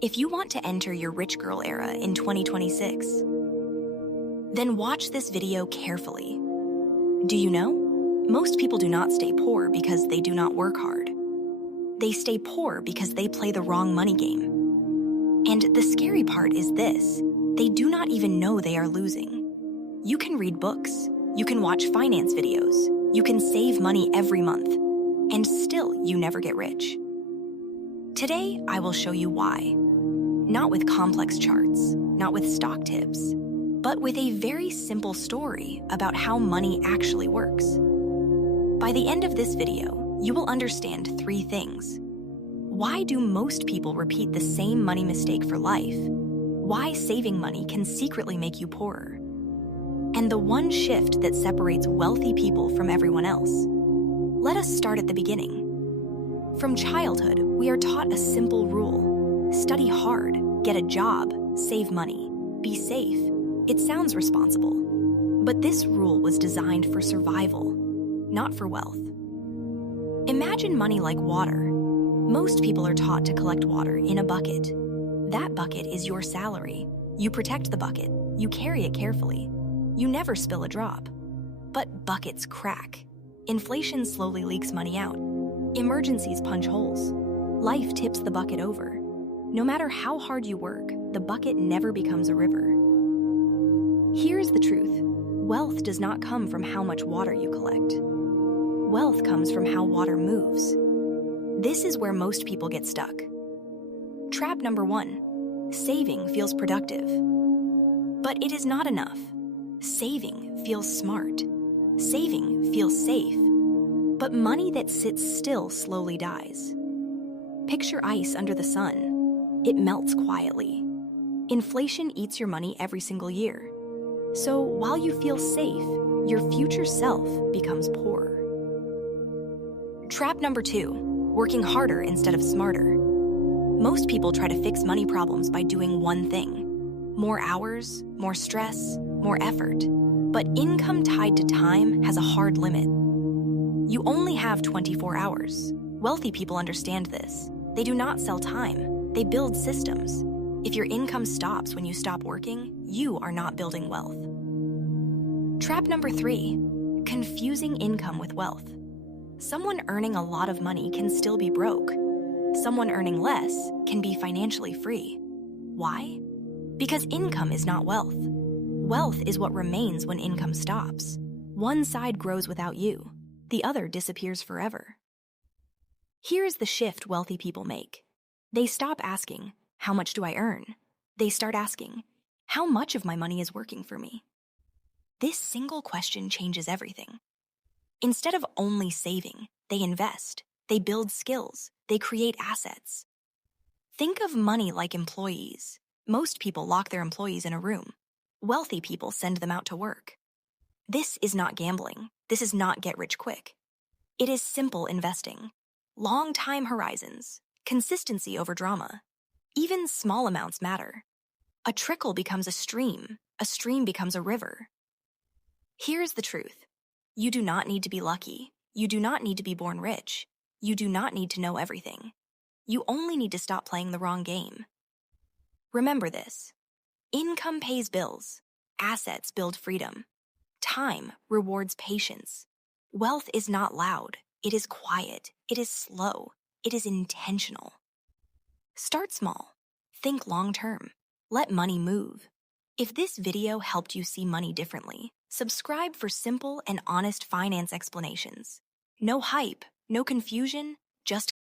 If you want to enter your rich girl era in 2026, then watch this video carefully. Do you know? Most people do not stay poor because they do not work hard. They stay poor because they play the wrong money game. And the scary part is this: they do not even know they are losing. You can read books, you can watch finance videos, you can save money every month, and still you never get rich. Today, I will show you why. Not with complex charts, not with stock tips, but with a very simple story about how money actually works. By the end of this video, you will understand 3 things. Why do most people repeat the same money mistake for life? Why saving money can secretly make you poorer? And the one shift that separates wealthy people from everyone else. Let us start at the beginning. From childhood, we are taught a simple rule: study hard, get a job, save money, be safe. It sounds responsible, but this rule was designed for survival, not for wealth. Imagine money like water. Most people are taught to collect water in a bucket. That bucket is your salary. You protect the bucket. You carry it carefully. You never spill a drop. But buckets crack. Inflation slowly leaks money out. Emergencies punch holes. Life tips the bucket over. No matter how hard you work, the bucket never becomes a river. Here's the truth: wealth does not come from how much water you collect. Wealth comes from how water moves. This is where most people get stuck. Trap number 1: saving feels productive. But it is not enough. Saving feels smart. Saving feels safe. But money that sits still slowly dies. Picture ice under the sun. It melts quietly. Inflation eats your money every single year. So while you feel safe, your future self becomes poor. Trap number 2: working harder instead of smarter. Most people try to fix money problems by doing one thing: more hours, more stress, more effort. But income tied to time has a hard limit. You only have 24 hours. Wealthy people understand this. They do not sell time. They build systems. If your income stops when you stop working, you are not building wealth. Trap number 3: confusing income with wealth. Someone earning a lot of money can still be broke. Someone earning less can be financially free. Why? Because income is not wealth. Wealth is what remains when income stops. One side grows without you. The other disappears forever. Here is the shift wealthy people make. They stop asking, "How much do I earn?" They start asking, "How much of my money is working for me?" This single question changes everything. Instead of only saving, they invest, they build skills, they create assets. Think of money like employees. Most people lock their employees in a room. Wealthy people send them out to work. This is not gambling. This is not get rich quick. It is simple investing. Long time horizons, consistency over drama. Even small amounts matter. A trickle becomes a stream becomes a river. Here's the truth. You do not need to be lucky. You do not need to be born rich. You do not need to know everything. You only need to stop playing the wrong game. Remember this: income pays bills. Assets build freedom. Time rewards patience. Wealth is not loud. It is quiet. It is slow. It is intentional. Start small. Think long term. Let money move. If this video helped you see money differently, subscribe for simple and honest finance explanations. No hype, no confusion, just